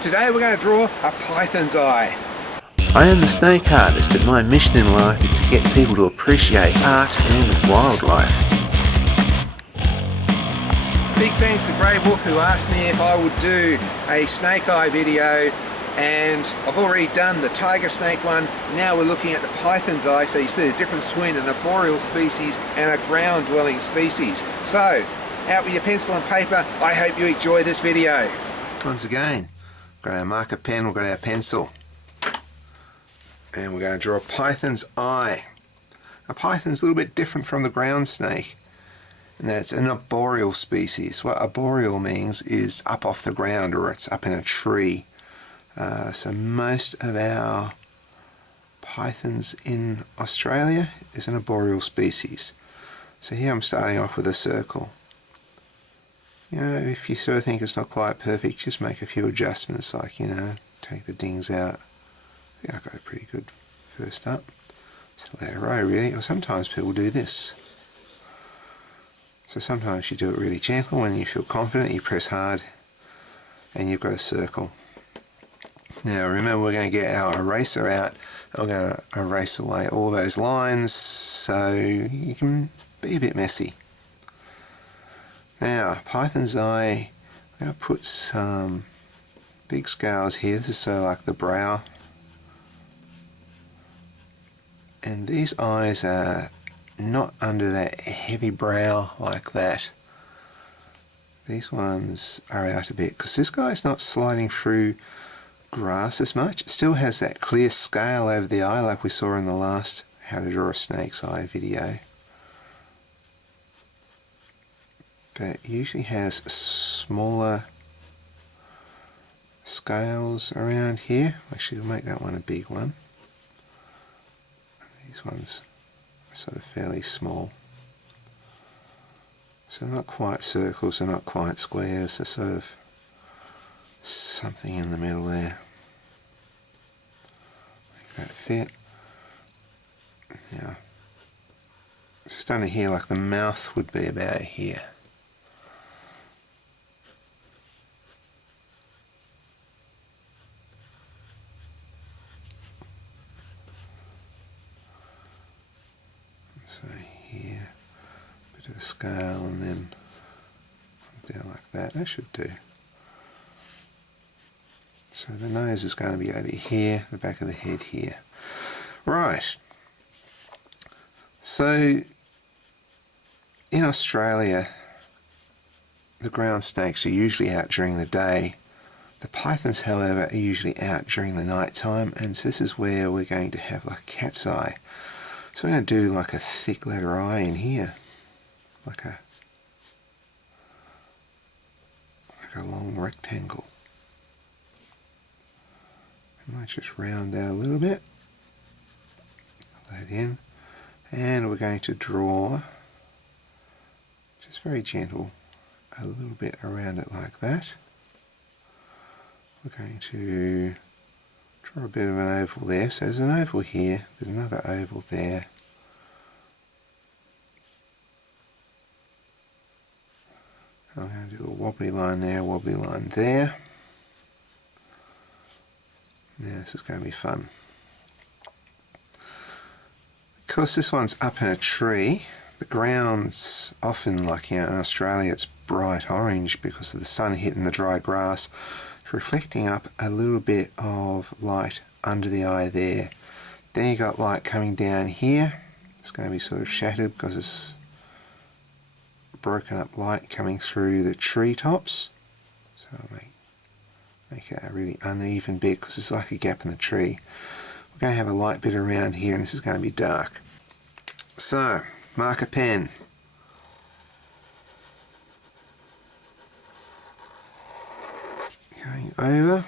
Today we're going to draw a python's eye. I am the snake artist and my mission in life is to get people to appreciate art and wildlife. Big thanks to Grey Wolf who asked me if I would do a snake eye video, and I've already done the tiger snake one. Now we're looking at the python's eye, so you see the difference between an arboreal species and a ground dwelling species. So, out with your pencil and paper. I hope you enjoy this video. Once again, we've got our marker pen, we've got our pencil. And we're going to draw a python's eye. A python's a little bit different from the ground snake, and that's an arboreal species. What arboreal means is up off the ground, or it's up in a tree. So most of our pythons in Australia is an arboreal species. So here I'm starting off with a circle. You know, if you sort of think it's not quite perfect, just make a few adjustments, like, you know, take the dings out. I think I got it pretty good first up. Just let it row really, or sometimes people do this. So sometimes you do it really gentle. When you feel confident, you press hard and you've got a circle. Now remember, we're going to get our eraser out and we're going to erase away all those lines so you can be a bit messy. Now, python's eye, I'm going to put some big scales here. This is sort of like the brow. And these eyes are not under that heavy brow like that. These ones are out a bit because this guy's not sliding through grass as much. It still has that clear scale over the eye like we saw in the last how to draw a snake's eye video. But it usually has smaller scales around here. Actually, we'll make that one a big one. These ones are sort of fairly small. So they're not quite circles, they're not quite squares, they're sort of something in the middle there. Make that fit. Now, just under here, like the mouth would be about here. So here, a bit of a scale and then down like that. That should do. So the nose is going to be over here, the back of the head here. Right. So in Australia, the ground snakes are usually out during the day. The pythons, however, are usually out during the night time, and so this is where we're going to have like a cat's eye. So we're going to do like a thick letter I in here, like a long rectangle. I might just round that a little bit, that in, and we're going to draw, just very gentle, a little bit around it like that. We're going to draw a bit of an oval there. So there's an oval here, there's another oval there. I'm going to do a wobbly line there, a wobbly line there. Now this is going to be fun. Because this one's up in a tree, the ground's often, like here in Australia, it's bright orange because of the sun hitting the dry grass. It's reflecting up a little bit of light under the eye there. Then you got light coming down here. It's going to be sort of shattered because it's broken up light coming through the tree tops. So I'll make it a really uneven bit because it's like a gap in the tree. We're going to have a light bit around here, and this is going to be dark. So, marker pen. Going over.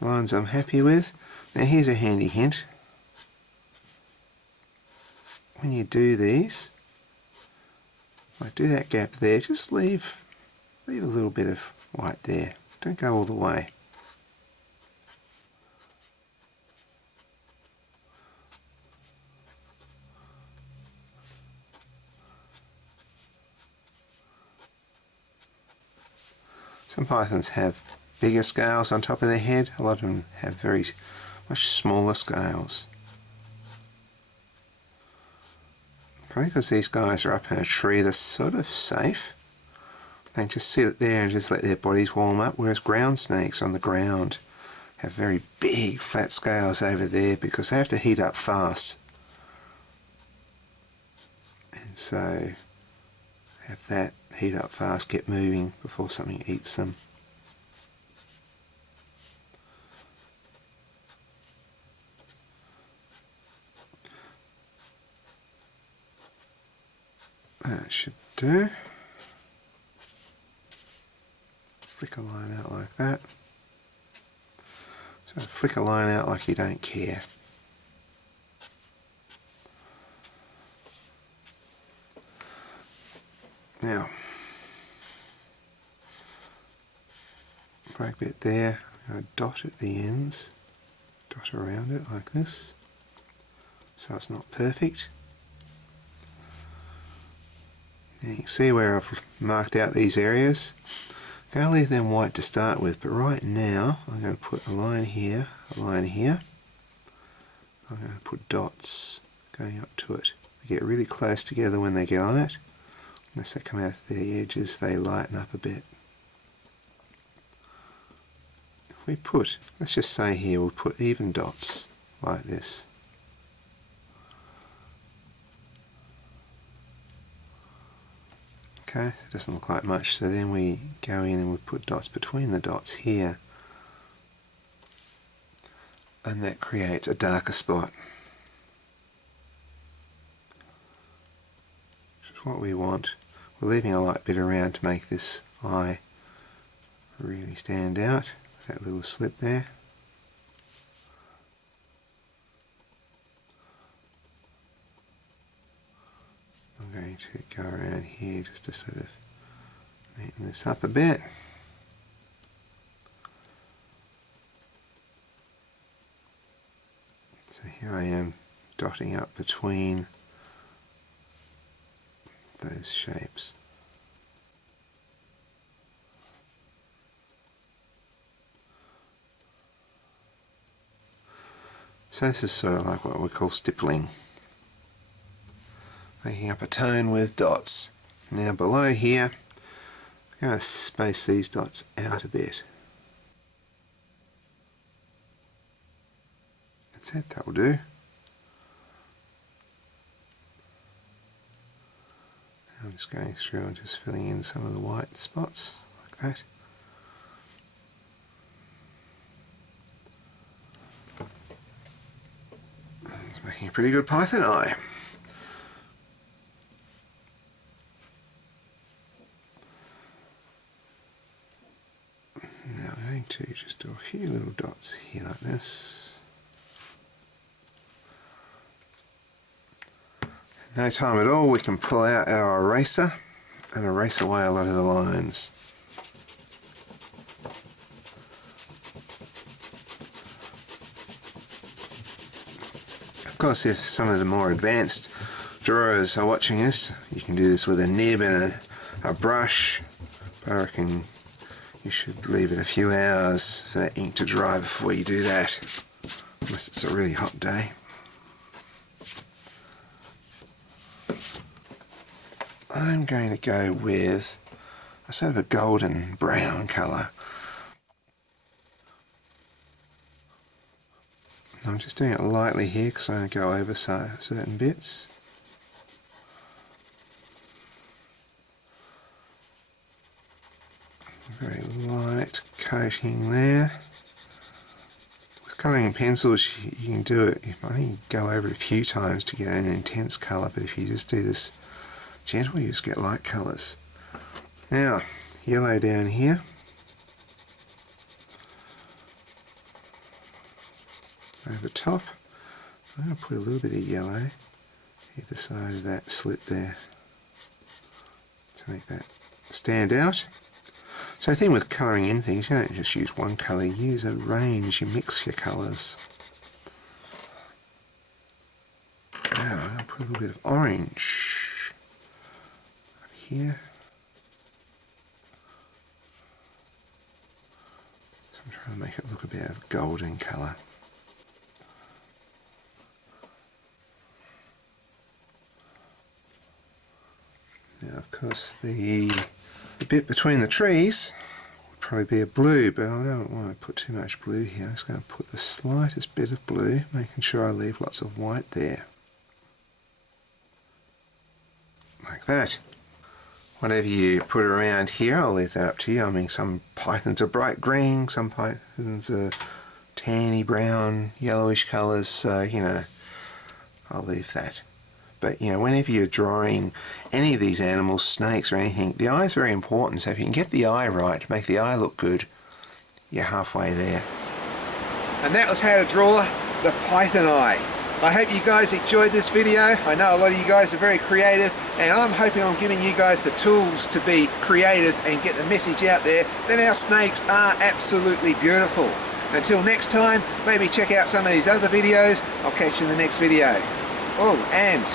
Lines I'm happy with. Now here's a handy hint. When you do these, like do that gap there, just leave a little bit of white there. Don't go all the way. Some pythons have bigger scales on top of their head, a lot of them have very much smaller scales. Probably because these guys are up in a tree, they're sort of safe. They just sit there and just let their bodies warm up, whereas ground snakes on the ground have very big flat scales over there because they have to heat up fast. And so have that heat up fast, get moving before something eats them. That should do. Flick a line out like that. So flick a line out like you don't care. Now, break bit there, a dot at the ends, dot around it like this, so it's not perfect. Now you can see where I've marked out these areas. I'm going to leave them white to start with, but right now I'm going to put a line here, a line here. I'm going to put dots going up to it. They get really close together when they get on it. Unless they come out of the edges, they lighten up a bit. If we put, let's just say here, we'll put even dots like this. Okay, it doesn't look like much, so then we go in and we put dots between the dots here. And that creates a darker spot. Which is what we want. We're leaving a light bit around to make this eye really stand out. That little slit there. I'm going to go around here just to sort of neaten this up a bit. So here I am dotting up between those shapes. So this is sort of like what we call stippling. Making up a tone with dots. Now below here, I'm going to space these dots out a bit. That's it, that'll do. I'm just going through and just filling in some of the white spots, like that. It's making a pretty good python eye. Now I'm going to just do a few little dots here like this. No time at all, we can pull out our eraser and erase away a lot of the lines. Of course, if some of the more advanced drawers are watching this, you can do this with a nib and a brush. But I reckon you should leave it a few hours for that ink to dry before you do that, unless it's a really hot day. I'm going to go with a sort of a golden brown colour. I'm just doing it lightly here because I'm going to go over certain bits. Very light coating there. With colouring pencils you can do it, I think you go over it a few times to get an intense colour, but if you just do this gentle you just get light colours. Now, yellow down here. Over top, I'm going to put a little bit of yellow either side of that slit there to make that stand out. So the thing with colouring in things, you don't just use one colour, you use a range, you mix your colours. Now I'm going to put a little bit of orange up here. I'm trying to make it look a bit of golden colour. Now of course the bit between the trees would probably be a blue, but I don't want to put too much blue here. I'm just going to put the slightest bit of blue, making sure I leave lots of white there. Like that. Whatever you put around here, I'll leave that up to you. I mean, some pythons are bright green, some pythons are tanny brown, yellowish colours, so, you know, I'll leave that. But, you know, whenever you're drawing any of these animals, snakes or anything, the eye is very important. So if you can get the eye right, make the eye look good, you're halfway there. And that was how to draw the python eye. I hope you guys enjoyed this video. I know a lot of you guys are very creative, and I'm hoping I'm giving you guys the tools to be creative and get the message out there that our snakes are absolutely beautiful. Until next time, maybe check out some of these other videos. I'll catch you in the next video. Oh, and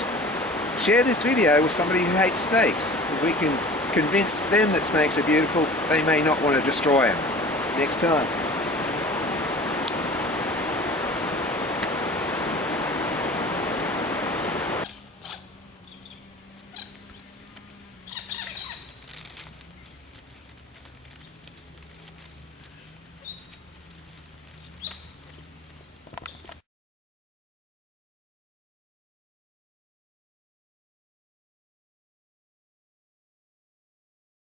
share this video with somebody who hates snakes. If we can convince them that snakes are beautiful, they may not want to destroy them. Next time.